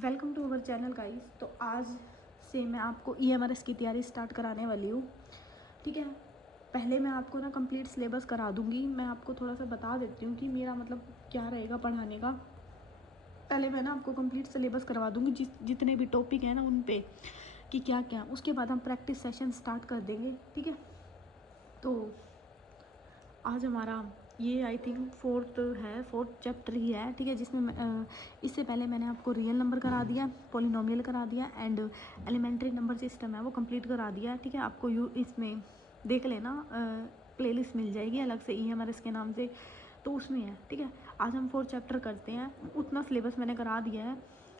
Welcome to our channel guys. तो आज से मैं आपको EMRS की तैयारी स्टार्ट कराने वाली हूँ। ठीक है, पहले मैं आपको ना कंप्लीट सिलेबस करा दूँगी। मैं आपको थोड़ा सा बता देती हूँ कि मेरा मतलब क्या रहेगा पढ़ाने का। पहले मैं ना आपको कंप्लीट सिलेबस करवा दूँगी जितने भी टॉपिक हैं ना उन पे कि क्या क्या, उसके बाद हम प्रैक्टिस सेशन स्टार्ट कर देंगे। ठीक है, तो आज हमारा ये आई थिंक फोर्थ चैप्टर ही है। ठीक है, जिसमें इससे पहले मैंने आपको रियल नंबर करा दिया, पॉलिनोमियल करा दिया एंड एलिमेंट्री नंबर सिस्टम है वो कंप्लीट करा दिया। ठीक है, आपको इसमें देख लेना, प्लेलिस्ट मिल जाएगी अलग से EMRS के नाम से, तो उसमें है। ठीक है, आज हम 4 चैप्टर करते हैं, उतना सिलेबस मैंने करा दिया है।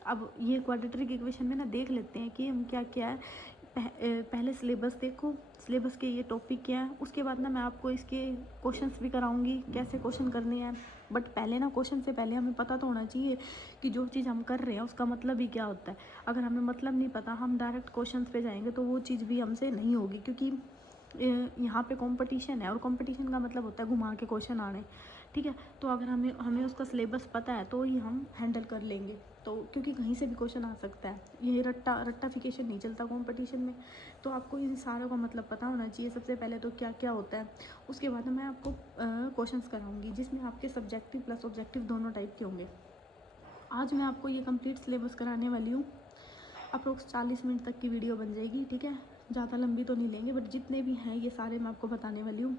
अब ये क्वाड्रेटिक इक्वेशन में ना देख लेते हैं कि हम क्या क्या है। पहले सिलेबस देखो, सिलेबस के ये टॉपिक क्या है, उसके बाद ना मैं आपको इसके क्वेश्चंस भी कराऊंगी कैसे क्वेश्चन करने हैं। बट पहले ना क्वेश्चन से पहले हमें पता तो होना चाहिए कि जो चीज़ हम कर रहे हैं उसका मतलब ही क्या होता है। अगर हमें मतलब नहीं पता, हम डायरेक्ट क्वेश्चंस पे जाएंगे तो वो चीज़ भी हमसे नहीं होगी, क्योंकि यहाँ पे कंपटीशन है और कंपटीशन का मतलब होता है घुमा के क्वेश्चन आने। ठीक है, तो अगर हमें उसका सिलेबस पता है तो ही हम हैंडल कर लेंगे। तो क्योंकि कहीं से भी क्वेश्चन आ सकता है, ये रट्टाफिकेशन नहीं चलता कंपटीशन में। तो आपको इन सारों का मतलब पता होना चाहिए सबसे पहले तो क्या क्या होता है। उसके बाद मैं आपको क्वेश्चंस कराऊंगी जिसमें आपके सब्जेक्टिव प्लस ऑब्जेक्टिव दोनों टाइप के होंगे। आज मैं आपको ये कंप्लीट सिलेबस कराने वाली हूँ। अप्रोक्स 40 मिनट तक की वीडियो बन जाएगी। ठीक है, ज़्यादा लंबी तो नहीं लेंगे, बट जितने भी हैं ये सारे मैं आपको बताने वाली हूँ।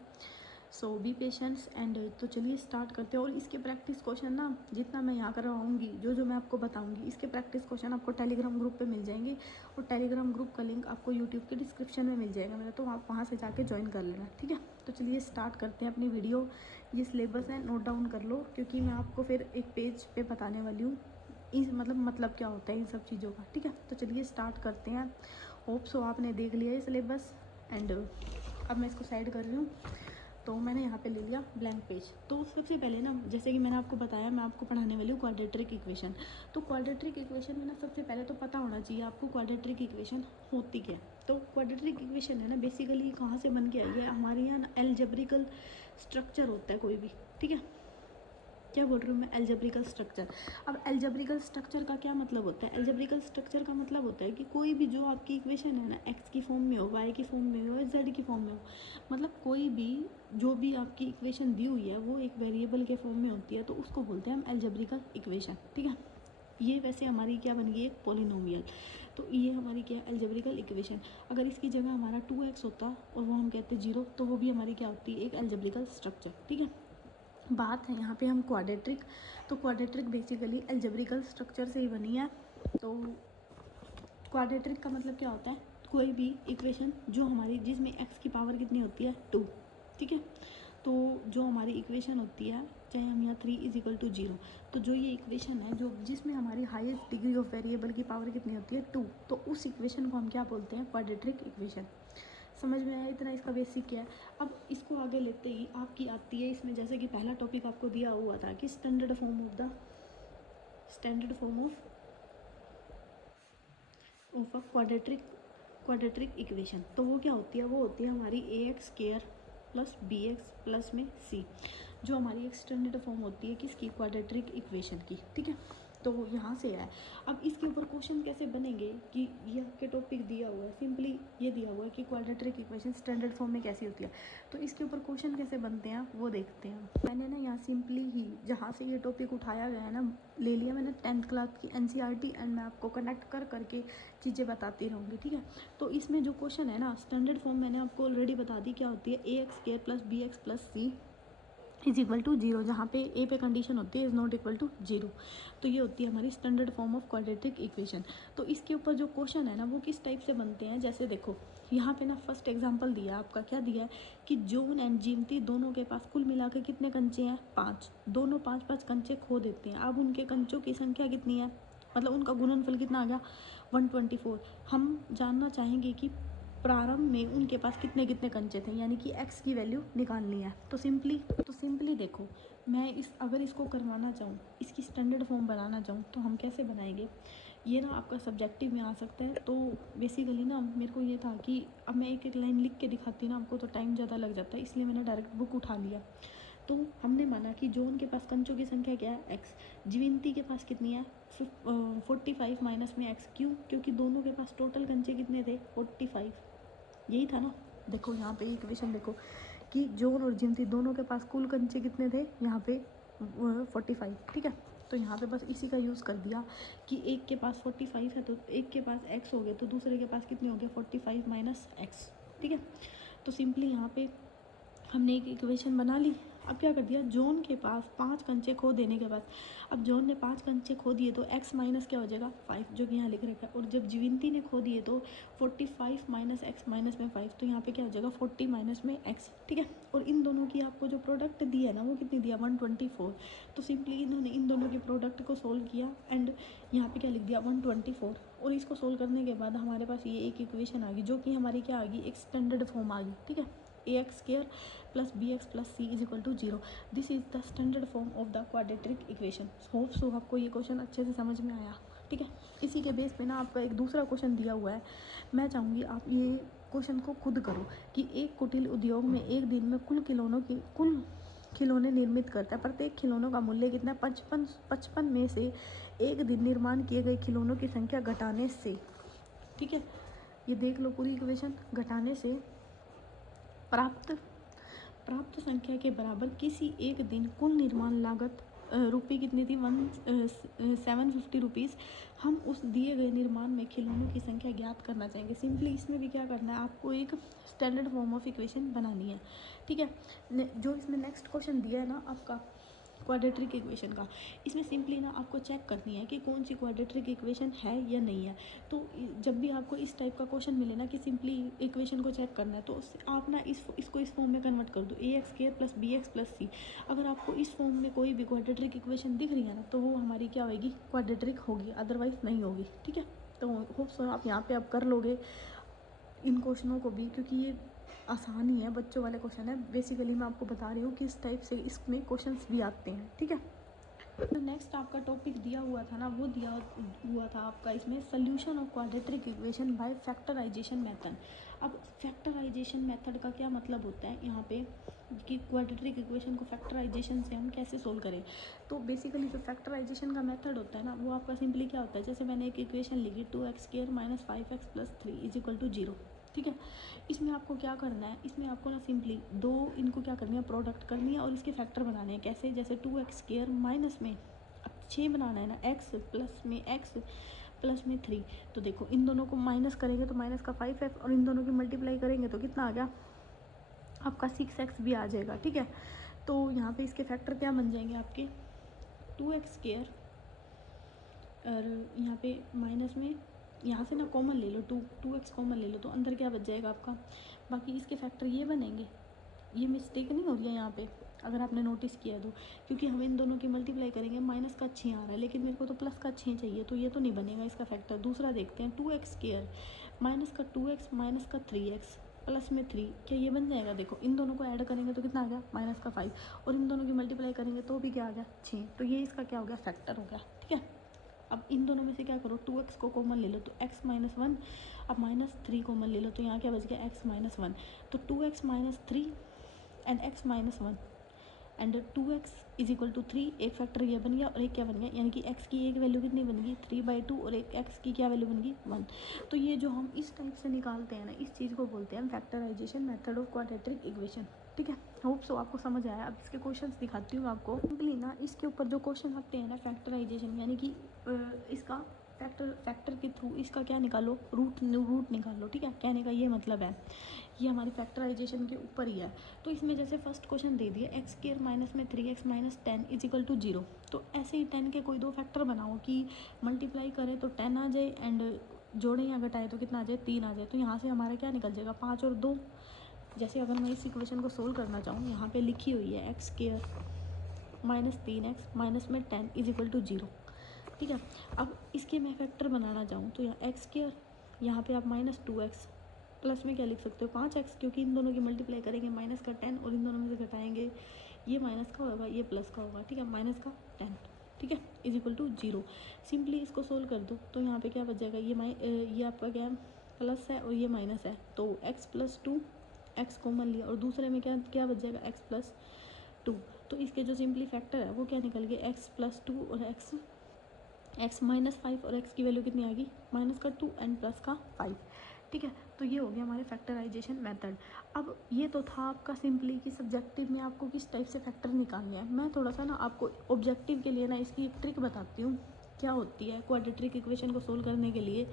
सो बी पेशेंस एंड तो चलिए स्टार्ट करते हैं। और इसके प्रैक्टिस क्वेश्चन ना जितना मैं यहाँ करवाऊँगी, जो मैं आपको बताऊँगी, इसके प्रैक्टिस क्वेश्चन आपको टेलीग्राम ग्रुप पे मिल जाएंगे। और टेलीग्राम ग्रुप का लिंक आपको यूट्यूब के डिस्क्रिप्शन में मिल जाएगा मेरा, तो आप वहाँ से जाके ज्वाइन कर लेना। ठीक है, तो चलिए स्टार्ट करते हैं अपनी वीडियो। ये सिलेबस है, नोट डाउन कर लो, क्योंकि मैं आपको फिर एक पेज पे बताने वाली हूँ इस मतलब क्या होता है इन सब चीज़ों का। ठीक है, तो चलिए स्टार्ट करते हैं। होप सो आपने देख लिया ये सिलेबस एंड अब मैं इसको साइड कर रही हूँ। तो मैंने यहाँ पे ले लिया ब्लैंक पेज। तो सबसे पहले ना, जैसे कि मैंने आपको बताया, मैं आपको पढ़ाने वाली हूँ क्वाड्रेटिक इक्वेशन। तो क्वाड्रेटिक इक्वेशन में ना सबसे पहले तो पता होना चाहिए आपको क्वाड्रेटिक इक्वेशन होती क्या है। तो क्वाड्रेटिक इक्वेशन है ना बेसिकली कहाँ से बन के आई है, हमारे यहाँ ना एल्जेब्रिकल स्ट्रक्चर होता है कोई भी। ठीक है, क्या बोल रही हूँ मैं, एल्जेब्रिकल स्ट्रक्चर। अब एल्जेब्रिकल स्ट्रक्चर का क्या मतलब होता है? एल्जेब्रिकल स्ट्रक्चर का मतलब होता है कि कोई भी जो आपकी इक्वेशन है ना, एक्स की फॉर्म में हो, वाई की फॉर्म में हो या जेड की फॉर्म में हो, मतलब कोई भी जो भी आपकी इक्वेशन दी हुई है वो एक वेरिएबल के फॉर्म में होती है, तो उसको बोलते हैं हम एल्जेब्रिकल इक्वेशन। ठीक है, ये वैसे हमारी क्या बन गई, एक पॉलिनोमियल। तो ये हमारी क्या है, एल्जेब्रिकल इक्वेशन। अगर इसकी जगह हमारा 2x होता और वो हम कहते 0, तो वो भी हमारी क्या होती है, एक एल्जेब्रिकल स्ट्रक्चर। ठीक है, बात है यहाँ पे हम क्वाड्रेटिक। तो क्वाड्रेटिक बेसिकली एल्जेब्रिकल स्ट्रक्चर से ही बनी है। तो क्वाड्रेटिक का मतलब क्या होता है, कोई भी इक्वेशन जो हमारी जिसमें x की पावर कितनी होती है, 2। ठीक है, तो जो हमारी इक्वेशन होती है, चाहे हम यहाँ 3 = 0, तो जो ये इक्वेशन है जो जिसमें हमारी हाईएस्ट डिग्री ऑफ वेरिएबल की पावर कितनी होती है, 2, तो उस इक्वेशन को हम क्या बोलते हैं, क्वाड्रेटिक इक्वेशन। समझ में आया इतना, इसका बेसिक क्या है। अब इसको आगे लेते ही आपकी आती है इसमें, जैसे कि पहला टॉपिक आपको दिया हुआ था कि standard form of a quadratic equation. तो वो क्या होती है, वो होती है हमारी ax² प्लस bx प्लस में c, जो हमारी एक स्टैंडर्ड फॉर्म होती है किसकी, क्वाड्रेटिक इक्वेशन की। ठीक है, तो यहाँ से है। अब इसके ऊपर क्वेश्चन कैसे बनेंगे कि ये आपके टॉपिक दिया हुआ है, सिंपली ये दिया हुआ है कि क्वाड्रेटिक इक्वेशन स्टैंडर्ड फॉर्म में कैसी होती है, तो इसके ऊपर क्वेश्चन कैसे बनते हैं वो देखते हैं। मैंने ना यहाँ सिंपली ही जहाँ से ये टॉपिक उठाया गया है ना, ले लिया मैंने 10th क्लास की NCERT एंड मैं आपको कनेक्ट कर करके चीज़ें बताती रहूँगी। ठीक है, तो इसमें जो क्वेश्चन है ना, स्टैंडर्ड फॉर्म मैंने आपको ऑलरेडी बता दी क्या होती है, ax² plus bx plus c =0, जहाँ पे ए पे कंडीशन होती है ≠0। तो ये होती है हमारी standard form of quadratic equation. तो इसके ऊपर जो क्वेश्चन है ना वो किस टाइप से बनते हैं, जैसे देखो यहाँ पे ना फर्स्ट एग्जांपल दिया आपका, क्या दिया है कि जॉन एंड जिमती दोनों के पास कुल मिला के कितने कंचे हैं, 5। दोनों 5-5 कंचे खो देते हैं। अब उनके कंचों की संख्या कितनी है, मतलब उनका गुणनफल कितना आ गया, 124। हम जानना चाहेंगे कि प्रारंभ में उनके पास कितने कितने कंचे थे, यानी कि x की वैल्यू निकालनी है। तो सिंपली देखो, मैं अगर इसको करवाना चाहूँ, इसकी स्टैंडर्ड फॉर्म बनाना चाहूँ, तो हम कैसे बनाएंगे, ये ना आपका सब्जेक्टिव में आ सकता है। तो बेसिकली ना मेरे को ये था कि अब मैं एक एक लाइन लिख के दिखाती ना आपको तो टाइम ज़्यादा लग जाता है, इसलिए मैंने डायरेक्ट बुक उठा लिया। तो हमने माना कि जॉन के पास कंचों की संख्या क्या है, x, जीवंती के पास कितनी है 45 माइनस में x, क्यों, क्योंकि दोनों के पास टोटल कंचे कितने थे 45, यही था ना। देखो यहाँ पे इक्वेशन देखो कि जॉन और जिंती दोनों के पास कुल कंचे कितने थे यहाँ पे 45, ठीक है। तो यहाँ पे बस इसी का यूज़ कर दिया कि एक के पास 45 है तो एक के पास x हो गए तो दूसरे के पास कितने हो गए 45 माइनस x, ठीक है। तो सिंपली यहाँ पे हमने एक इक्वेशन बना ली। अब क्या कर दिया, जॉन के पास 5 कंचे खो देने के बाद, अब जॉन ने 5 कंचे खो दिए तो x माइनस क्या हो जाएगा 5, जो कि यहाँ लिख रखा है। और जब जीवंती ने खो दिए तो 45 माइनस x माइनस में 5, तो यहाँ पे क्या हो जाएगा 40 माइनस में x, ठीक है। और इन दोनों की आपको जो प्रोडक्ट दी है ना वो कितनी दिया 124, तो सिंपली इन्होंने इन दोनों के प्रोडक्ट को सोल्व किया एंड यहाँ पे क्या लिख दिया 124। और इसको सोल्व करने के बाद हमारे पास ये एक इक्वेशन आ गई जो कि हमारी क्या आ गई, एक स्टैंडर्ड फॉर्म आ गई, ठीक है। ax square plus bx plus c is equal to 0. This is the standard form of the quadratic equation. Hope so आपको ये क्वेश्चन अच्छे से समझ में आया, ठीक है। इसी के बेस पे ना आपका एक दूसरा क्वेश्चन दिया हुआ है, मैं चाहूँगी आप ये क्वेश्चन को खुद करो कि एक कुटिल उद्योग में एक दिन में कुल खिलौने निर्मित करता है, प्रत्येक खिलौनों का मूल्य कितना है 55 में से एक दिन निर्माण किए गए खिलौनों की संख्या घटाने से, ठीक है। ये देख लो पूरी इक्वेशन, घटाने से प्राप्त संख्या के बराबर किसी एक दिन कुल निर्माण लागत रुपये कितनी थी 750 रुपीज़, हम उस दिए गए निर्माण में खिलौनों की संख्या ज्ञात करना चाहेंगे। सिंपली इसमें भी क्या करना है, आपको एक स्टैंडर्ड फॉर्म ऑफ इक्वेशन बनानी है, ठीक है। जो इसमें नेक्स्ट क्वेश्चन दिया है ना आपका क्वाड्रेटिक इक्वेशन का, इसमें सिंपली ना आपको चेक करनी है कि कौन सी क्वाड्रेटिक इक्वेशन है या नहीं है। तो जब भी आपको इस टाइप का क्वेश्चन मिले ना कि सिंपली इक्वेशन को चेक करना है, तो आप ना इसको इस फॉर्म में कन्वर्ट कर दो, ax square plus bx plus c। अगर आपको इस फॉर्म में कोई भी क्वाड्रेटिक इक्वेशन दिख रही है ना तो वो हमारी क्या होगी, क्वाड्रेटिक होगी, अदरवाइज नहीं होगी, ठीक है। तो होप सो आप यहाँ पे आप कर लोगे इन क्वेश्चनों को भी, क्योंकि ये आसान ही है, बच्चों वाले क्वेश्चन है। बेसिकली मैं आपको बता रही हूँ कि इस टाइप से इसमें क्वेश्चंस भी आते हैं, ठीक है। तो नेक्स्ट आपका टॉपिक दिया हुआ था ना, वो दिया हुआ था आपका इसमें solution of quadratic equation by factorisation method. अब फैक्टराइजेशन मेथड का क्या मतलब होता है यहाँ पे कि क्वाड्रेटिक इक्वेशन को फैक्टराइजेशन से हम कैसे सोल्व करें। तो बेसिकली जो फैक्टराइजेशन का मेथड होता है ना वो आपका सिंपली क्या होता है, जैसे मैंने एक इक्वेशन लिखी 2x square minus 5x plus 3 is equal to 0, ठीक है। इसमें आपको क्या करना है, इसमें आपको ना सिंपली दो इनको क्या करनी है, प्रोडक्ट करनी है और इसके फैक्टर बनाने हैं। कैसे, जैसे 2x स्क्वायर माइनस में अब 6 बनाना है ना, x प्लस में x प्लस में 3। तो देखो इन दोनों को माइनस करेंगे तो माइनस का 5 है और इन दोनों की मल्टीप्लाई करेंगे तो कितना आ गया आपका 6x भी आ जाएगा, ठीक है। तो यहाँ पे इसके फैक्टर क्या बन जाएंगे आपके 2x स्क्वायर और यहाँ पे माइनस में यहाँ से ना कॉमन ले लो, 2x कॉमन ले लो तो अंदर क्या बच जाएगा आपका, बाकी इसके फैक्टर ये बनेंगे। ये मिस्टेक नहीं हो रही है यहाँ पे अगर आपने नोटिस किया तो, क्योंकि हम इन दोनों की मल्टीप्लाई करेंगे, माइनस का 6 आ रहा है लेकिन मेरे को तो प्लस का 6 चाहिए, तो ये तो नहीं बनेगा इसका फैक्टर। दूसरा देखते हैं 2x स्क्वायर माइनस का 2x माइनस का 3x प्लस में 3, क्या ये बन जाएगा। देखो इन दोनों को ऐड करेंगे तो कितना आ गया माइनस का 5 और इन दोनों की मल्टीप्लाई करेंगे तो भी क्या आ गया 6, तो ये इसका क्या हो गया फैक्टर हो गया, ठीक है। अब इन दोनों में से क्या करो 2x को कॉमन ले लो तो x माइनस 1, अब माइनस 3 कॉमन ले लो तो यहाँ क्या बच गया x माइनस 1, तो 2x minus 3 and x minus 1 and 2x is equal to 3, एक फैक्टर ये बन गया और एक क्या बन गया, यानी कि x की एक वैल्यू कितनी बन गई 3/2 और एक x की क्या वैल्यू बन गई 1। तो ये जो हम इस टाइप से निकालते हैं ना, इस चीज़ को बोलते हैं factorisation method of quadratic equation, ठीक है। होप सो आपको समझ आया। अब इसके क्वेश्चंस दिखाती हूँ आपको। सिंपली ना इसके ऊपर जो क्वेश्चन आते हैं ना फैक्टराइजेशन, यानी कि इसका फैक्टर के थ्रू इसका क्या निकालो, रूट निकालो, ठीक है। कहने का ये मतलब है ये हमारी फैक्टराइजेशन के ऊपर ही है। तो इसमें जैसे फर्स्ट क्वेश्चन दे दिया x स्क्वायर माइनस में 3x minus 10 is equal to 0, तो ऐसे ही 10 के कोई दो फैक्टर बनाओ कि मल्टीप्लाई करें तो 10 आ जाए एंड जोड़ें या घटाए तो कितना आ जाए 3 आ जाए। तो यहाँ से हमारा क्या निकल जाएगा 5 और 2। जैसे अगर मैं इस इक्वेशन को सोल्व करना चाहूँ, यहाँ पे लिखी हुई है x square minus 3x minus में 10 इज इक्वल टू 0, ठीक है। अब इसके मैं फैक्टर बनाना चाहूँ तो यहाँ x स्क्वायर, यहाँ पे आप माइनस 2x प्लस में क्या लिख सकते हो 5x, क्योंकि इन दोनों की मल्टीप्लाई करेंगे माइनस का 10 और इन दोनों में से घटाएंगे ये माइनस का होगा ये प्लस का होगा, ठीक है, माइनस का 10, ठीक है, इज इक्वल टू 0। सिंपली इसको सोल्व कर दो तो यहाँ पे क्या बच जाएगा, ये आपका क्या है प्लस है और ये माइनस है, तो x प्लस 2 x कॉमन लिया और दूसरे में क्या बच जाएगा x प्लस 2। तो इसके जो सिंपली फैक्टर है वो क्या निकल गए, x+2 और x-5 और x की वैल्यू कितनी आ गई -2 एंड +5। ठीक है, तो ये हो गया हमारे फैक्टराइजेशन मेथड। अब ये तो था आपका सिंपली कि सब्जेक्टिव में आपको किस टाइप से फैक्टर निकालने हैं। मैं थोड़ा सा ना आपको ऑब्जेक्टिव के लिए ना इसकी एक ट्रिक बताती हूँ क्या होती है क्वाड्रेटिक इक्वेशन को सोल्व करने के लिए।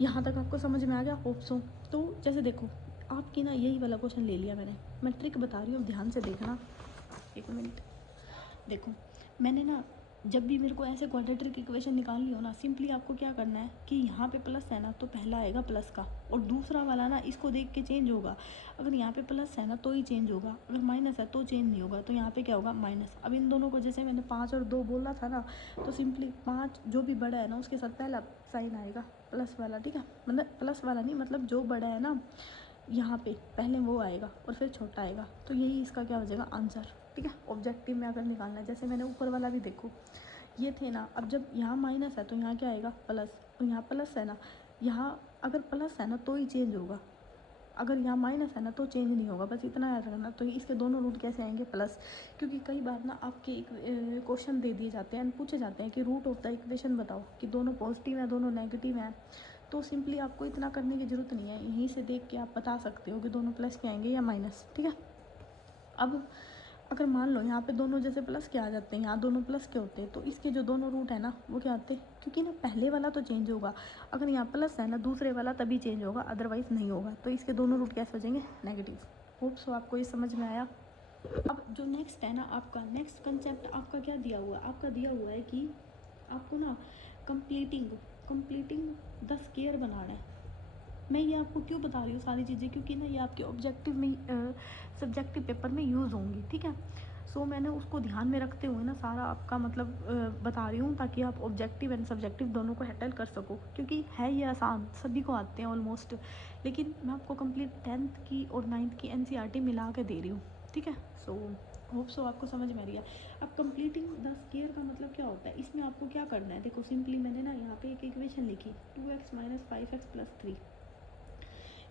यहाँ तक आपको समझ में आ गया होप सो। तो जैसे देखो आपकी ना यही वाला क्वेश्चन ले लिया मैंने, मैं ट्रिक बता रही हूँ, ध्यान से देखना। एक मिनट, देखो मैंने ना जब भी मेरे को ऐसे क्वाड्रेटिक इक्वेशन निकालनी हो ना, सिंपली आपको क्या करना है कि यहाँ पे प्लस है ना तो पहला आएगा प्लस का, और दूसरा वाला ना इसको देख के चेंज होगा। अगर यहाँ पे प्लस है ना तो ही चेंज होगा, अगर माइनस है तो चेंज नहीं होगा। तो यहाँ पे क्या होगा माइनस। अब इन दोनों को जैसे मैंने 5 और 2 बोला था ना, तो सिंपली 5 जो भी बड़ा है ना उसके साथ पहला साइन आएगा प्लस वाला। ठीक है, मतलब प्लस वाला नहीं, मतलब जो बड़ा है ना यहाँ पे पहले वो आएगा और फिर छोटा आएगा। तो यही इसका क्या हो जाएगा आंसर। ठीक है, ऑब्जेक्टिव में अगर निकालना है, जैसे मैंने ऊपर वाला भी देखो ये थे ना, अब जब यहाँ माइनस है तो यहाँ क्या आएगा प्लस, और यहाँ प्लस है ना, यहाँ अगर प्लस है ना तो ही चेंज होगा, अगर यहाँ माइनस है ना तो चेंज नहीं होगा, बस इतना याद रखना। तो इसके दोनों रूट कैसे आएंगे प्लस, क्योंकि कई बार ना आपके क्वेश्चन दे दिए जाते हैं, पूछे जाते हैं कि रूट ऑफ द इक्वेशन बताओ कि दोनों पॉजिटिव है दोनों नेगेटिव हैं। तो सिंपली आपको इतना करने की ज़रूरत नहीं है, यहीं से देख के आप बता सकते हो कि दोनों प्लस के आएंगे या माइनस। ठीक है, अब अगर मान लो यहाँ पे दोनों जैसे प्लस के आ जाते हैं, यहाँ दोनों प्लस के होते हैं, तो इसके जो दोनों रूट है ना वो क्या आते हैं, क्योंकि ना पहले वाला तो चेंज होगा, अगर यहाँ प्लस है ना दूसरे वाला तभी चेंज होगा, अदरवाइज़ नहीं होगा। तो इसके दोनों रूट कैसे हो जाएंगे नेगेटिव। होप सो आपको ये समझ में आया। अब जो नेक्स्ट है ना आपका नेक्स्ट कंसेप्ट आपका क्या दिया हुआ है, आपका दिया हुआ है कि आपको ना कंप्लीटिंग द स्क्वायर बनाना है। मैं ये आपको क्यों बता रही हूँ सारी चीज़ें, क्योंकि ना ये आपके ऑब्जेक्टिव में सब्जेक्टिव पेपर में यूज़ होंगी। ठीक है, सो मैंने उसको ध्यान में रखते हुए ना सारा आपका मतलब बता रही हूँ, ताकि आप ऑब्जेक्टिव एंड सब्जेक्टिव दोनों को हैंडल कर सको, क्योंकि है ये आसान, सभी को आते हैं ऑलमोस्ट, लेकिन मैं आपको कंप्लीट 10th की और 9th की NCERT मिला के दे रही हूँ। ठीक है, सो होप सो आपको समझ में आ रही है। अब कंप्लीटिंग द स्क्वायर का मतलब क्या होता है, इसमें आपको क्या करना है, देखो सिंपली मैंने ना यहाँ पे एक इक्वेशन लिखी 2x - 5x + 3।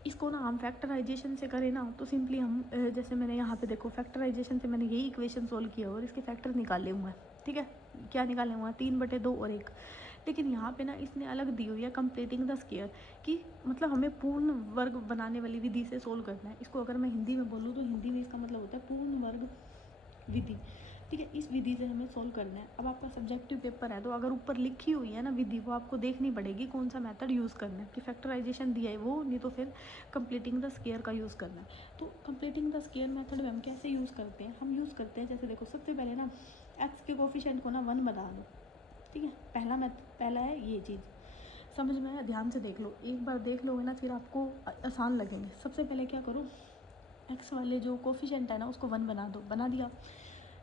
इसको ना हम फैक्टराइजेशन से करें ना तो सिंपली हम जैसे मैंने यहाँ पे देखो फैक्टराइजेशन से मैंने यही इक्वेशन सोल्व किया और इसके फैक्टर निकाले हुए हैं। ठीक है, क्या निकाले हुए हैं 3/2 और 1। लेकिन यहाँ पे ना इसने अलग दी हुई है कंप्लीटिंग द स्क्वायर कि मतलब हमें पूर्ण वर्ग बनाने वाली विधि से सोल्व करना है। इसको अगर मैं हिंदी में बोलूँ तो हिंदी में इसका मतलब होता है पूर्ण वर्ग विधि। ठीक है, इस विधि से हमें सोल्व करना है। अब आपका सब्जेक्टिव पेपर है तो अगर ऊपर लिखी हुई है ना विधि, वो आपको देखनी पड़ेगी कौन सा मेथड यूज़ करना है, कि फैक्टराइजेशन दिया है वो, नहीं तो फिर कंप्लीटिंग द स्क्वायर का यूज़ करना है। तो कंप्लीटिंग द स्क्वायर मेथड में हम कैसे यूज़ करते हैं, हम यूज़ करते हैं जैसे देखो सबसे पहले ना एक्स के कोफिशिएंट को ना 1 बना दो। ठीक है, पहला है ये चीज़, समझ में आया, ध्यान से देख लो, एक बार देख लोगे ना फिर आपको आसान लगेंगे। सबसे पहले क्या करो, एक्स वाले जो कोफिशिएंट है ना उसको 1 बना दो, बना दिया।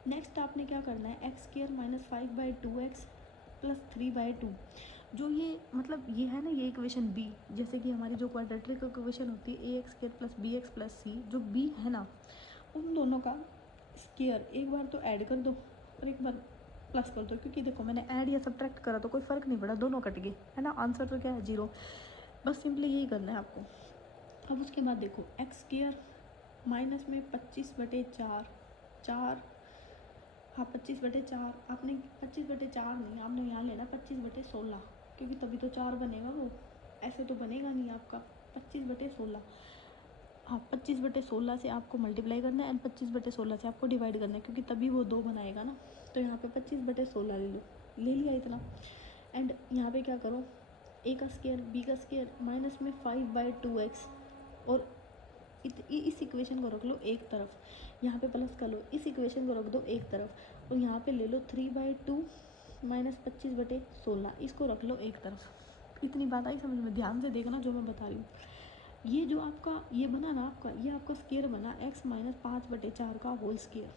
नेक्स्ट आपने क्या करना है x² - 5/2x + 3/2। जो ये मतलब ये है ना ये इक्वेशन बी, जैसे कि हमारी जो क्वाड्रेटिक इक्वेशन होती है ax² + bx + c, जो बी है ना उन दोनों का स्क्वायर एक बार तो ऐड कर दो और एक बार प्लस कर दो, क्योंकि देखो मैंने ऐड या सब्ट्रैक्ट करा तो कोई फ़र्क नहीं पड़ा, दोनों कट गए है ना, आंसर तो क्या है 0। बस सिंपली यही करना है आपको। अब उसके बाद देखो x² माइनस में 25/4 4, हाँ 25/4, आपने 25/4 नहीं, आपने यहाँ लेना 25/16, क्योंकि तभी तो 4 बनेगा, वो ऐसे तो बनेगा नहीं आपका 25/16। हाँ 25/16 से आपको मल्टीप्लाई करना है एंड 25/16 से आपको डिवाइड करना है, क्योंकि तभी वो 2 बनाएगा ना। तो यहाँ पे 25/16 ले लो, ले लिया इतना। एंड यहाँ पे क्या करो, a का स्क्वायर b का स्क्वायर माइनस में 5/2x, और इस इक्वेशन को रख लो एक तरफ, यहाँ पे प्लस कर लो, इस इक्वेशन को रख दो एक तरफ, और यहाँ पे ले लो 3/2 माइनस 25/16, इसको रख लो एक तरफ। इतनी बात आई समझ में, ध्यान से देखना जो मैं बता रही हूँ। ये जो आपका ये बना ना आपका, ये आपका स्क्वायर बना x - 5/4 का होल स्क्वायर,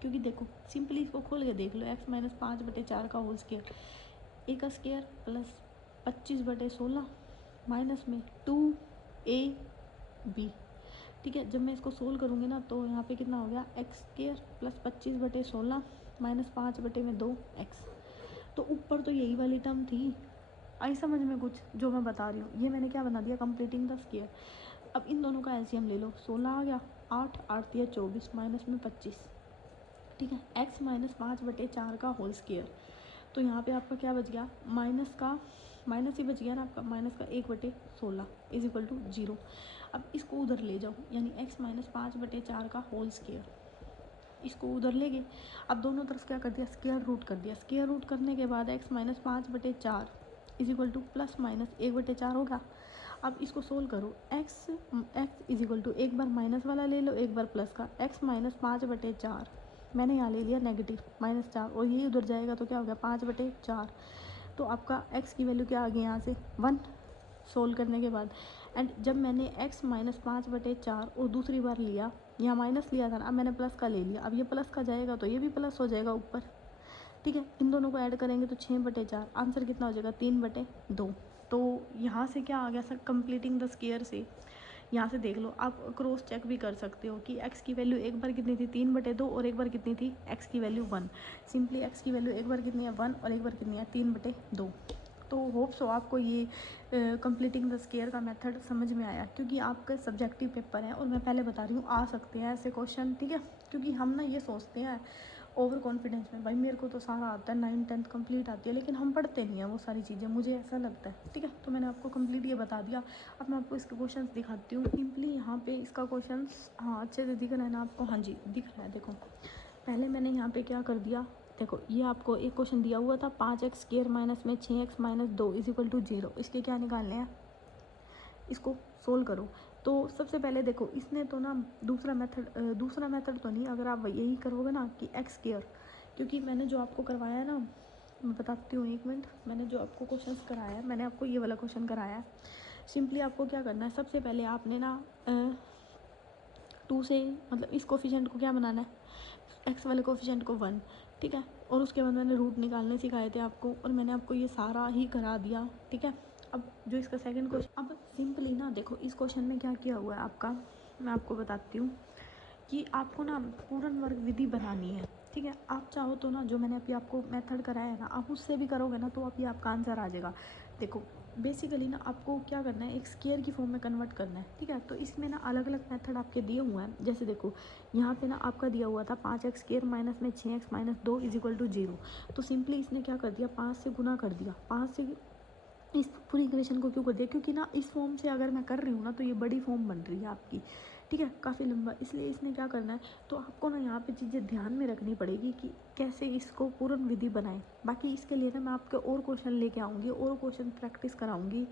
क्योंकि देखो सिंपली इसको खोल के देख लो, x - 5/4 का होल स्क्वायर, ए का स्क्वायर प्लस 25/16 माइनस में 2ab। ठीक है, जब मैं इसको सोल्व करूँगी ना तो यहाँ पे कितना हो गया x² + 25/16 माइनस 5/2x। तो ऊपर तो यही वाली टर्म थी, आई समझ में कुछ जो मैं बता रही हूँ, ये मैंने क्या बना दिया कंप्लीटिंग द स्क्वायर। अब इन दोनों का एलसीएम ले लो, 16 आ गया, 8 8 × 24 माइनस में 25, ठीक है, x माइनस 5/4 का होल स्क्वायर। तो यहाँ पे आपका क्या बच गया, माइनस ही बच गया ना आपका, माइनस का 1/16 इज इक्वल टू 0। अब इसको उधर ले जाओ, यानी x माइनस 5/4 का होल स्क्वायर, इसको उधर ले गए। अब दोनों तरफ क्या कर दिया, स्क्वायर रूट कर दिया। स्क्वायर रूट करने के बाद x minus 5/4 is equal two plus minus 1/4 होगा। अब इसको सोल्व करो, x इज इक्वल टू एक बार माइनस वाला ले लो, एक बार प्लस का। x माइनस 5/4 मैंने यहाँ ले लिया नेगेटिव -4, और ये उधर जाएगा तो क्या हो गया 5/4। तो आपका x की वैल्यू क्या आ गई यहाँ से 1 सोल्व करने के बाद। एंड जब मैंने x माइनस 5/4 और दूसरी बार लिया, यहाँ माइनस लिया था ना, अब मैंने प्लस का ले लिया। अब ये प्लस का जाएगा तो ये भी प्लस हो जाएगा ऊपर, ठीक है। इन दोनों को ऐड करेंगे तो 6/4, आंसर कितना हो जाएगा 3/2। तो यहाँ से क्या आ गया सर, कंप्लीटिंग द स्क्वायर से। यहाँ से देख लो, आप क्रॉस चेक भी कर सकते हो कि x की वैल्यू एक बार कितनी थी 3/2 और एक बार कितनी थी x की वैल्यू 1। सिंपली x की वैल्यू एक बार कितनी है 1 और एक बार कितनी है 3/2। तो होप सो आपको ये कंप्लीटिंग द स्क्वायर का मेथड समझ में आया, क्योंकि आपका सब्जेक्टिव पेपर है और मैं पहले बता रही हूँ आ सकते हैं ऐसे क्वेश्चन, ठीक है। क्योंकि हम ना ये सोचते हैं ओवर कॉन्फिडेंस में, भाई मेरे को तो सारा आता है, 9th 10th कंप्लीट आती है, लेकिन हम पढ़ते नहीं हैं वो सारी चीज़ें, मुझे ऐसा लगता है, ठीक है। तो मैंने आपको कंप्लीट ये बता दिया। अब मैं आपको इसके क्वेश्चंस दिखाती हूँ। सिंपली यहाँ पे इसका क्वेश्चंस, हाँ अच्छे से दिख रहा है ना आपको, हाँ जी दिख रहा है। देखो पहले मैंने यहाँ पे क्या कर दिया, देखो ये आपको एक क्वेश्चन दिया हुआ था 5x² माइनस में 6x-2 इज इक्वल टू 0। इसके क्या निकालने हैं, इसको सोल्व करो। तो सबसे पहले देखो, इसने तो ना दूसरा मेथड तो नहीं, अगर आप यही करोगे ना कि x², क्योंकि मैंने जो आपको करवाया है ना, मैं बताती हूँ 1 मिनट। मैंने जो आपको क्वेश्चन कराया है, मैंने आपको ये वाला क्वेश्चन कराया है। सिंपली आपको क्या करना है, सबसे पहले आपने ना 2 से मतलब इस कोफिशिएंट को क्या बनाना है, x वाले कोफिशिएंट को 1, ठीक है। और उसके बाद मैंने रूट निकालने सिखाए थे आपको, और मैंने आपको ये सारा ही करा दिया, ठीक है। अब जो इसका सेकंड क्वेश्चन, अब सिंपली ना देखो इस क्वेश्चन में क्या किया हुआ है आपका, मैं आपको बताती हूँ कि आपको ना पूर्ण वर्ग विधि बनानी है, ठीक है। आप चाहो तो ना जो मैंने अभी आपको मेथड कराया है ना, आप उससे भी करोगे ना तो अभी आपका आंसर आ जाएगा। देखो बेसिकली ना आपको क्या करना है, एक स्क्वायर की फॉर्म में कन्वर्ट करना है, ठीक है। तो इसमें ना अलग अलग मेथड आपके दिए हुए हैं। जैसे देखो यहाँ पे ना आपका दिया हुआ था 5x² माइनस में 6x-2 इज इक्वल टू 0। तो सिंपली इसने क्या कर दिया, 5 से गुना कर दिया। 5 से इस पूरी इक्वेशन को क्यों कर दिया, क्योंकि ना इस फॉर्म से अगर मैं कर रही हूँ ना तो ये बड़ी फॉर्म बन रही है आपकी, ठीक है, काफ़ी लंबा, इसलिए इसने क्या करना है। तो आपको ना यहाँ पे चीज़ें ध्यान में रखनी पड़ेगी कि कैसे इसको पूर्ण विधि बनाएं। बाकी इसके लिए ना मैं आपके और क्वेश्चन लेके आऊँगी और क्वेश्चन प्रैक्टिस कराऊँगी,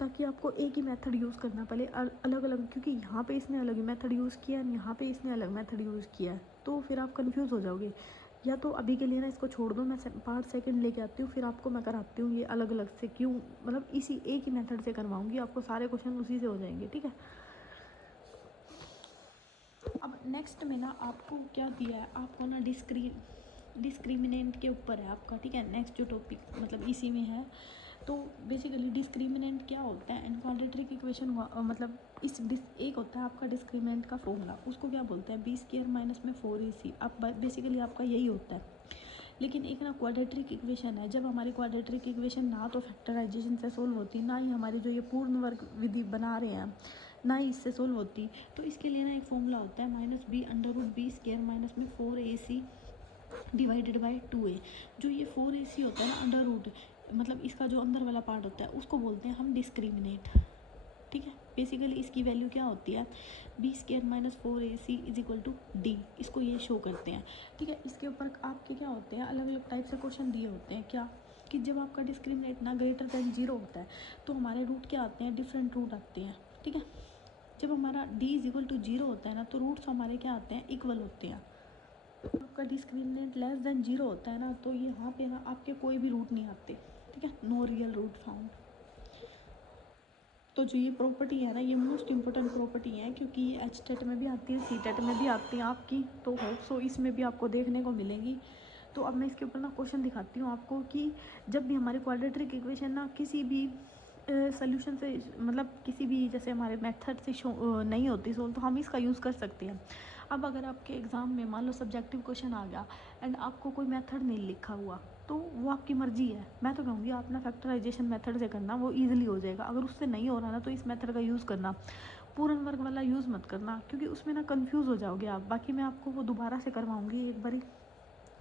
ताकि आपको एक ही मेथड यूज़ करना पड़े अलग अलग, क्योंकि यहाँ पे इसने अलग मेथड यूज़ किया है, यहाँ पे इसने अलग मेथड यूज़ किया है, तो फिर आप कंफ्यूज हो जाओगे। या तो अभी के लिए ना इसको छोड़ दो, मैं पार्ट सेकंड लेके आती हूँ, फिर आपको मैं कराती हूँ ये अलग अलग से, क्यों मतलब इसी एक ही मेथड से करवाऊँगी, आपको सारे क्वेश्चन उसी से हो जाएंगे, ठीक है। अब नेक्स्ट में ना आपको क्या दिया है, आपको ना डिस्क्रिमिनेंट के ऊपर है आपका, ठीक है। नेक्स्ट जो टॉपिक मतलब इसी में है। तो बेसिकली डिस्क्रिमिनेंट क्या होता है, एंड क्वाड्रेटिक इक्वेशन मतलब एक होता है आपका डिस्क्रिमिनेंट का फॉर्मूला, उसको क्या बोलते हैं b² माइनस में 4ac। अब बेसिकली आपका यही होता है। लेकिन एक ना क्वाड्रेटिक इक्वेशन है, जब हमारी क्वाड्रेटिक इक्वेशन ना तो फैक्टराइजेशन से सोल्व होती, ना ही हमारी जो ये पूर्ण वर्ग विधि बना रहे हैं ना ही इससे सोल्व होती, तो इसके लिए ना एक फॉर्मूला होता है -b√b² माइनस में 4ac डिवाइडेड बाई 2a। जो ये 4ac होता है ना अंडर रूट, मतलब इसका जो अंदर वाला पार्ट होता है उसको बोलते हैं हम डिस्क्रिमिनेंट, ठीक है। बेसिकली इसकी वैल्यू क्या होती है, b² minus 4ac is equal to d, इसको ये शो करते हैं, ठीक है। इसके ऊपर आपके क्या होते हैं, अलग अलग टाइप से क्वेश्चन दिए होते हैं, क्या कि जब आपका डिस्क्रिमिनेंट ना ग्रेटर देन 0 होता है तो हमारे रूट क्या आते हैं, डिफरेंट रूट आते हैं, ठीक है। जब हमारा d इज इक्वल टू 0 होता है ना तो रूट्स हमारे क्या आते हैं, इक्वल होते हैं। आपका डिस्क्रिमिनेंट लेस देन 0 होता है ना तो यहाँ पे ना आपके कोई भी रूट नहीं आते, ठीक है, नो रियल रूट फाउंड। तो जो ये प्रॉपर्टी है ना, ये मोस्ट इंपॉर्टेंट प्रॉपर्टी है, क्योंकि ये HTET में भी आती है, CTET में भी आती है आपकी, तो होप सो इसमें भी आपको देखने को मिलेगी। तो अब मैं इसके ऊपर ना क्वेश्चन दिखाती हूँ आपको कि जब भी हमारे क्वाड्रेटिक इक्वेशन ना किसी भी सोल्यूशन से मतलब किसी भी जैसे हमारे मेथड से नहीं होती सोल्व, तो हम इसका यूज़ कर सकते हैं। अब अगर आपके एग्ज़ाम में मान लो सब्जेक्टिव क्वेश्चन आ गया एंड आपको कोई मेथड नहीं लिखा हुआ, तो वो आपकी मर्ज़ी है। मैं तो कहूँगी आप ना फैक्टराइजेशन मेथड से करना, वो ईजिली हो जाएगा। अगर उससे नहीं हो रहा ना तो इस मेथड का यूज़ करना, पूर्ण वर्ग वाला यूज़ मत करना, क्योंकि उसमें ना कंफ्यूज हो जाओगे आप। बाकी मैं आपको वो दोबारा से करवाऊँगी एक बारी,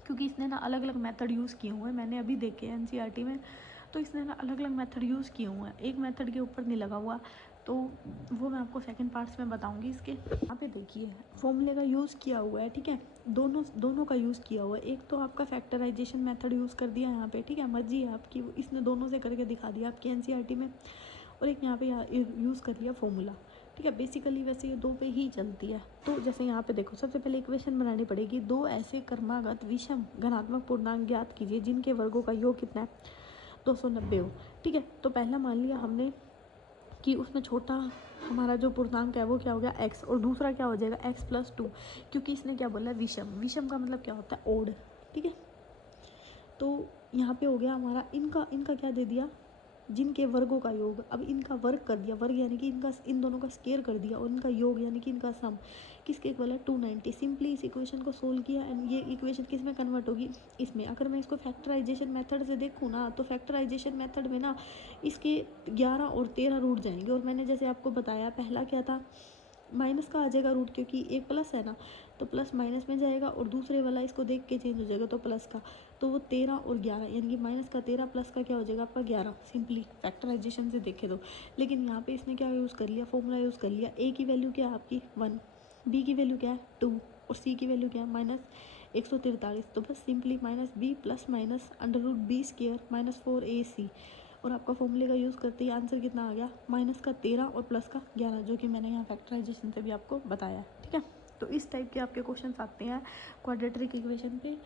क्योंकि इसने ना अलग अलग मेथड यूज़ किए हुए हैं, मैंने अभी देखे हैं एनसीईआरटी में, तो इसने ना अलग अलग मेथड यूज़ किए हुए हैं, एक मेथड के ऊपर नहीं लगा हुआ, तो वो मैं आपको सेकंड पार्ट्स में बताऊंगी इसके। यहाँ पे देखिए फॉर्मूले का यूज़ किया हुआ है, ठीक है, दोनों का यूज़ किया हुआ है। एक तो आपका फैक्टराइजेशन मेथड यूज़ कर दिया यहाँ पे, ठीक है, मर्जी है आपकी, इसने दोनों से करके दिखा दिया आपकी एनसीईआरटी में, और एक यहाँ पे यूज़ कर लिया फॉर्मूला, ठीक है। बेसिकली वैसे ये दो पे ही चलती है। तो जैसे यहाँ पे देखो, सबसे पहले इक्वेशन बनानी पड़ेगी, दो ऐसे क्रमागत विषम घनात्मक पूर्णांक ज्ञात कीजिए जिनके वर्गों का योग कितना है 290 हो, ठीक है। तो पहला मान लिया हमने कि उसमें छोटा हमारा जो पूर्णांक है वो क्या हो गया x, और दूसरा क्या हो जाएगा x+2, क्योंकि इसने क्या बोला विषम का मतलब क्या होता है ओड, ठीक है। तो यहाँ पे हो गया हमारा इनका क्या दे दिया, जिनके वर्गों का योग, अब इनका वर्ग कर दिया, वर्ग यानी कि इनका इन दोनों का स्केयर कर दिया, और इनका योग यानी कि इनका सम किसके इक्वल है 290। सिंपली इस इक्वेशन को सोल्व किया एंड ये इक्वेशन किस में कन्वर्ट होगी, इसमें। अगर मैं इसको फैक्टराइजेशन मेथड से देखूँ ना, तो फैक्टराइजेशन मेथड में ना इसके 11 और 13 रूट जाएंगे, और मैंने जैसे आपको बताया पहला क्या था, माइनस का आ जाएगा रूट, क्योंकि एक प्लस है ना, तो प्लस माइनस में जाएगा, और दूसरे वाला इसको देख के चेंज हो जाएगा, तो प्लस का, तो वो 13 और 11 यानी कि माइनस का 13 प्लस का क्या हो जाएगा आपका 11, सिंपली फैक्टराइजेशन से देखे तो। लेकिन यहाँ पे इसने क्या यूज़ कर लिया, फॉर्मूला यूज़ कर लिया। ए की वैल्यू क्या है आपकी 1, बी की वैल्यू क्या है 2, और सी की वैल्यू क्या है -143। तो बस simply -b plus minus √b² -4ac, और आपका फॉर्मूले का यूज़ करते ही आंसर कितना आ गया -13 और +11, जो कि मैंने यहाँ फैक्टराइजेशन से भी आपको बताया, ठीक है। तो इस टाइप के आपके क्वेश्चंस आते हैं क्वाड्रेटिक इक्वेशन पे।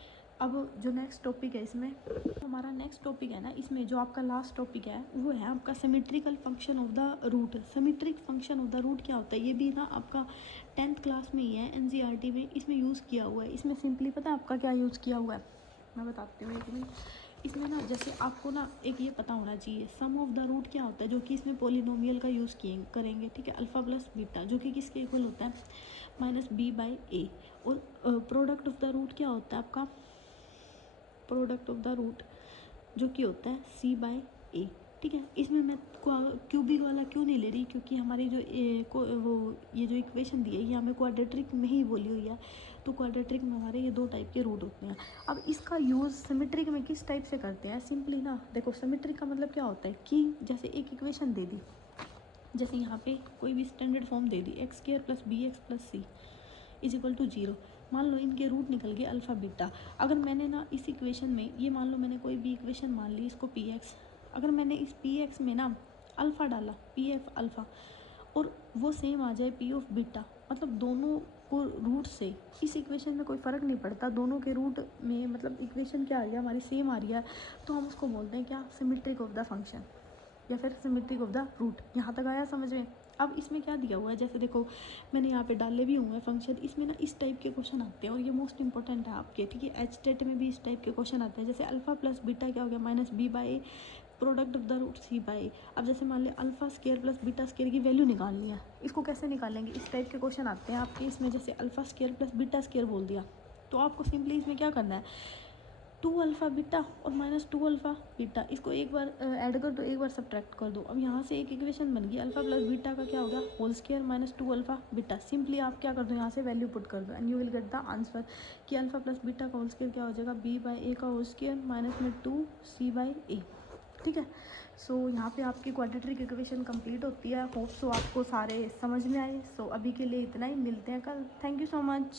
अब जो नेक्स्ट टॉपिक है इसमें, हमारा नेक्स्ट टॉपिक है ना, इसमें जो आपका लास्ट टॉपिक है वो है आपका symmetrical function of the root. Symmetric function of the root क्या होता है, ये भी ना आपका 10th क्लास में ही है एनसीईआरटी में, इसमें यूज़ किया हुआ है। इसमें सिंपली पता है आपका क्या यूज़ किया हुआ है, मैं बताती हूँ एक मिनट। इसमें ना जैसे आपको ना एक ये पता होना चाहिए, सम ऑफ द रूट क्या होता है, जो कि इसमें पोलिनोमियल का यूज़ करेंगे, ठीक है, अल्फ़ा प्लस बीटा, जो कि किसके इक्वल होता है -b/a, और प्रोडक्ट ऑफ द रूट क्या होता है आपका, प्रोडक्ट ऑफ द रूट जो कि होता है c/a, ठीक है। इसमें मैं क्यूबिक वाला क्यों नहीं ले रही, क्योंकि हमारी जो ये जो इक्वेशन दी है ये हमें क्वाड्रेटिक में ही बोली हुई है, तो क्वाड्रेटिक में हमारे ये दो टाइप के रूट होते हैं। अब इसका यूज़ सिमेट्रिक में किस टाइप से करते हैं, सिंपली ना देखो, सिमेट्रिक का मतलब क्या होता है कि जैसे एक इक्वेशन दे दी, जैसे यहाँ पे कोई भी स्टैंडर्ड फॉर्म दे दी x² + bx + c = 0, मान लो इनके रूट निकल गए अल्फ़ा बीटा। अगर मैंने ना इस इक्वेशन में, ये मान लो मैंने कोई भी इक्वेशन मान ली इसको px, अगर मैंने इस px में ना अल्फ़ा डाला, pf अल्फ़ा, और वो सेम आ जाए p ऑफ बीटा, मतलब दोनों को रूट से इस इक्वेशन में कोई फ़र्क नहीं पड़ता, दोनों के रूट में मतलब इक्वेशन क्या आ रही है हमारी सेम आ रही है, तो हम उसको बोलते हैं क्या, सिमेट्रिक ऑफ द फंक्शन, या फिर सिमेट्रिक ऑफ द रूट। यहाँ तक आया समझ में। अब इसमें क्या दिया हुआ है, जैसे देखो मैंने यहाँ पे डाले भी हुए हैं फंक्शन, इसमें ना इस टाइप के क्वेश्चन आते हैं, और ये मोस्ट इंपॉर्टेंट है आपके, ठीक है। एचटेट में भी इस टाइप के क्वेश्चन आते हैं, जैसे अल्फ़ा प्लस बीटा क्या हो गया -b/a, product of the root c/a। अब जैसे मान लिया अल्फ़ा² + बीटा² की वैल्यू निकालनी है, इसको कैसे निकालेंगे, इस टाइप के क्वेश्चन आते हैं आपके इसमें, जैसे अल्फ़ा² + बीटा² बोल दिया, तो आपको सिंपली इसमें क्या करना है, 2 अल्फ़ा बीटा और -2 अल्फ़ा बीटा, इसको एक बार ऐड कर दो, एक बार सब्ट्रैक्ट कर दो। अब यहाँ से एक इक्वेशन बन गई, अल्फ़ा प्लस बीटा का क्या हो गया होल² -2 अल्फ़ा बीटा। सिंपली आप क्या कर दो, यहाँ से वैल्यू पुट कर दो and you will get the answer कि अल्फ़ा प्लस बीटा का होल² क्या हो जाएगा b/a का होल² -2 c/a, ठीक है। सो यहाँ पे आपकी क्वाड्रेटिक इक्वेशन कंप्लीट होती है। होप सो आपको सारे समझ में आए। सो अभी के लिए इतना ही, मिलते हैं कल। Thank you so much.